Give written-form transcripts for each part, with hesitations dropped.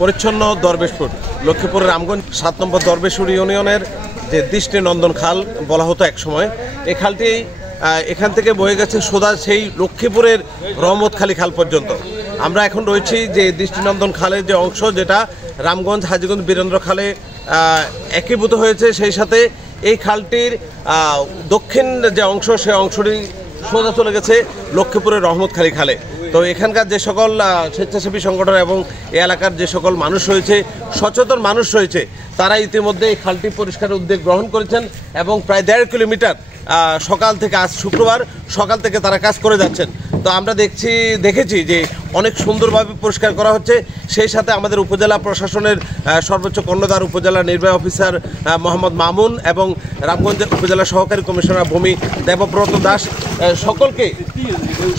পরিচ্ছন্ন দরবেশপুর লক্ষ্মীপুরের রামগঞ্জ ৭ নম্বর দরবেশপুর ইউনিয়নের যে দৃষ্টিনন্দন খাল বলা হতো একসময়, এই খালটি এখান থেকে বয়ে গেছে সোজা সেই লক্ষ্মীপুরের রহমতখালী খাল পর্যন্ত। আমরা এখন রয়েছি যে দৃষ্টিনন্দন খালের যে অংশ, যেটা রামগঞ্জ হাজীগঞ্জ বীরেন্দ্র খালে একীভূত হয়েছে, সেই সাথে এই খালটির দক্ষিণ যে অংশ, সেই অংশটি সোজা চলে গেছে লক্ষ্মীপুরের রহমতখালী খালে। তো এখানকার যে সকল স্বেচ্ছাসেবী সংগঠন এবং এই এলাকার যে সকল মানুষ রয়েছে, সচেতন মানুষ রয়েছে, তারা ইতিমধ্যে এই খালটি পরিষ্কারের উদ্যোগ গ্রহণ করেছেন এবং প্রায় 1.5 কিলোমিটার সকাল থেকে, আজ শুক্রবার সকাল থেকে তারা কাজ করে যাচ্ছেন। তো আমরা দেখেছি যে অনেক সুন্দরভাবে পরিষ্কার করা হচ্ছে। সেই সাথে আমাদের উপজেলা প্রশাসনের সর্বোচ্চ কর্ণধার উপজেলা নির্বাহী অফিসার মোহাম্মদ মামুন এবং রামগঞ্জ উপজেলা সহকারী কমিশনার ভূমি দেবব্রত দাস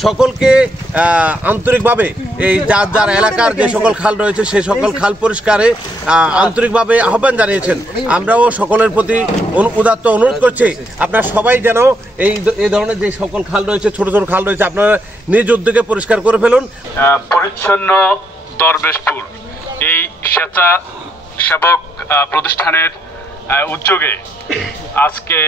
সকলকে আন্তরিকভাবে এই যার এলাকার যে সকল খাল রয়েছে সেই সকল খাল পরিষ্কারে আন্তরিকভাবে আহ্বান জানিয়েছেন। আমরাও সকলের প্রতি উদাত্ত অনুরোধ করছি, আপনারা সবাই যেন এই ধরনের যে সকল খাল রয়েছে, ছোট ছোট খাল রয়েছে, আপনারা নিজ উদ্যোগে পরিষ্কার করে ফেলুন। পরিচ্ছন্ন দরবেশপুর এই স্বেচ্ছাসেবক প্রতিষ্ঠানের উদ্যোগে আজকে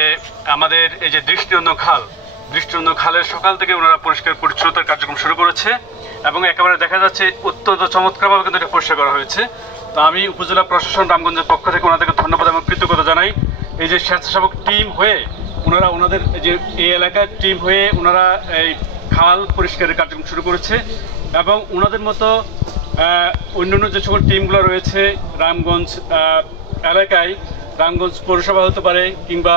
আমাদের এই যে দৃষ্টিনন্দন খালের সকাল থেকে ওনারা পরিষ্কার পরিচ্ছন্নতার কার্যক্রম শুরু করেছে এবং একেবারে দেখা যাচ্ছে অত্যন্ত চমৎকারভাবে কিন্তু এটা পরিষ্কার করা হয়েছে। তো আমি উপজেলা প্রশাসন রামগঞ্জের পক্ষ থেকে ওনাদেরকে ধন্যবাদ এবং কৃতজ্ঞতা জানাই। এই যে স্বেচ্ছাসেবক টিম হয়ে ওনাদের যে এই এলাকার টিম হয়ে ওনারা এই খাল পরিষ্কারের কার্যক্রম শুরু করেছে এবং ওনাদের মতো অন্যান্য যে সকল টিমগুলো রয়েছে রামগঞ্জ এলাকায়, রামগঞ্জ পৌরসভা হতে পারে কিংবা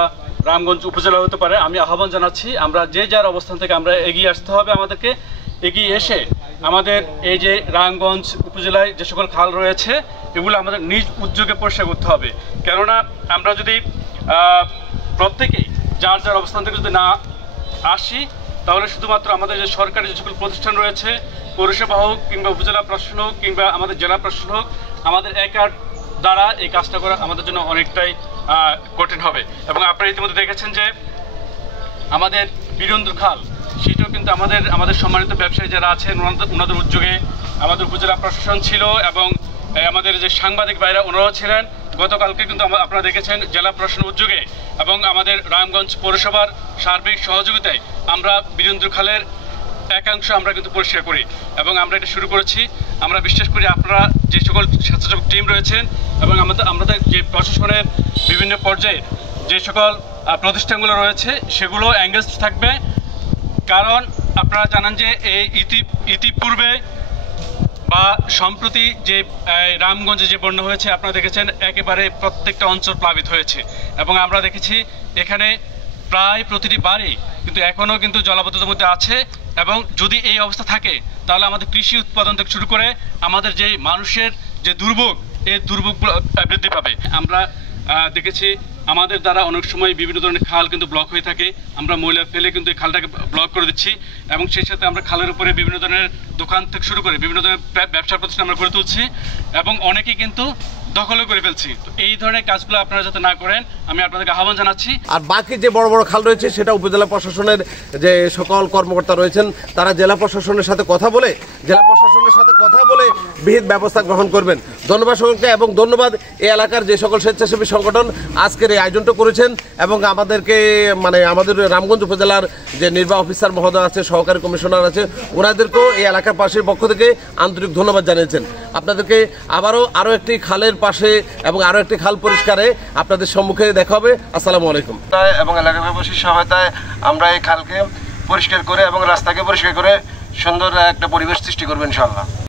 রামগঞ্জ উপজেলা হতে পারে, আমি আহ্বান জানাচ্ছি আমরা যে যার অবস্থান থেকে আমরা এগিয়ে আসতে হবে। আমাদেরকে এগিয়ে এসে আমাদের এই যে রামগঞ্জ উপজেলায় যে সকল খাল রয়েছে এগুলো আমাদের নিজ উদ্যোগে পরিষ্কার করতে হবে। কেননা আমরা যদি প্রত্যেকেই যার অবস্থান থেকে যদি না আসি, তাহলে শুধুমাত্র আমাদের যে সরকারি যে সকল প্রতিষ্ঠান রয়েছে, পৌরসভা হোক কিংবা উপজেলা প্রশাসন হোক কিংবা আমাদের জেলা প্রশাসন হোক, আমাদের একার দ্বারা এই কাজটা করা আমাদের জন্য অনেকটাই কঠিন হবে। এবং আপনারা ইতিমধ্যে দেখেছেন যে আমাদের বীরেন্দ্র খাল, সেটাও কিন্তু আমাদের সম্মানিত ব্যবসায়ী যারা আছেন ওনাদের উদ্যোগে আমাদের উপজেলা প্রশাসন ছিল এবং আমাদের যে সাংবাদিক ভাইরা ওনারাও ছিলেন। গতকালকে কিন্তু আপনারা দেখেছেন জেলা প্রশাসনের উদ্যোগে এবং আমাদের রামগঞ্জ পৌরসভার সার্বিক সহযোগিতায় আমরা বীরেন্দ্র খালের একাংশ আমরা কিন্তু পরিষ্কার করি এবং আমরা এটা শুরু করেছি। আমরা বিশ্বাস করি আপনারা যে সকল স্বেচ্ছাসেবক টিম রয়েছেন এবং আমাদের যে প্রশাসনের বিভিন্ন পর্যায়ে যে সকল প্রতিষ্ঠানগুলো রয়েছে সেগুলো এঙ্গেজ থাকবে। কারণ আপনারা জানেন যে এই ইতিপূর্বে বা সম্প্রতি যে রামগঞ্জে যে বন্যা হয়েছে, আপনারা দেখেছেন একেবারে প্রত্যেকটা অঞ্চল প্লাবিত হয়েছে এবং আমরা দেখেছি এখানে প্রায় প্রতিটি বাড়ি কিন্তু এখনও কিন্তু জলাবদ্ধতার মধ্যে আছে এবং যদি এই অবস্থা থাকে তাহলে আমাদের কৃষি উৎপাদন থেকে শুরু করে আমাদের যে মানুষের যে দুর্ভোগ, এই দুর্ভোগগুলো বৃদ্ধি পাবে। আমরা দেখেছি আমাদের দ্বারা অনেক সময় বিভিন্ন ধরনের খাল কিন্তু ব্লক হয়ে থাকে, আমরা ময়লা ফেলে কিন্তু এই খালটাকে ব্লক করে দিচ্ছি এবং সেই সাথে আমরা খালের উপরে বিভিন্ন ধরনের দোকান থেকে শুরু করে বিভিন্ন ধরনের ব্যবসা প্রতিষ্ঠান আমরা গড়ে তুলছি এবং অনেকেই কিন্তু দখলও করে ফেলছি। তো এই ধরনের কাজগুলো আপনারা যাতে না করেন আমি আপনাদেরকে আহ্বান জানাচ্ছি। আর বাকি যে বড় বড় খাল রয়েছে সেটা উপজেলা প্রশাসনের যে সকল কর্মকর্তা রয়েছেন তারা জেলা প্রশাসনের সাথে কথা বলে বিহিত ব্যবস্থা গ্রহণ করবেন। ধন্যবাদ সকলকে এবং ধন্যবাদ এই এলাকার যে সকল স্বেচ্ছাসেবী সংগঠন আজকের এই আয়োজনটা করেছেন এবং আমাদেরকে আমাদের রামগঞ্জ উপজেলার যে নির্বাহী অফিসার মহোদয় আছে, সহকারী কমিশনার আছে, ওনাদেরকেও এই এলাকার পাশের পক্ষ থেকে আন্তরিক ধন্যবাদ জানিয়েছেন। আপনাদেরকে আরও একটি খালের পাশে এবং আরও একটি খাল পরিষ্কারে আপনাদের সম্মুখে দেখা হবে। আসসালামু আলাইকুম। এবং এলাকাবাসীর সহায়তায় আমরা এই খালকে পরিষ্কার করে এবং রাস্তাকে পরিষ্কার করে সুন্দর একটা পরিবেশ সৃষ্টি করবো ইনশাআল্লাহ।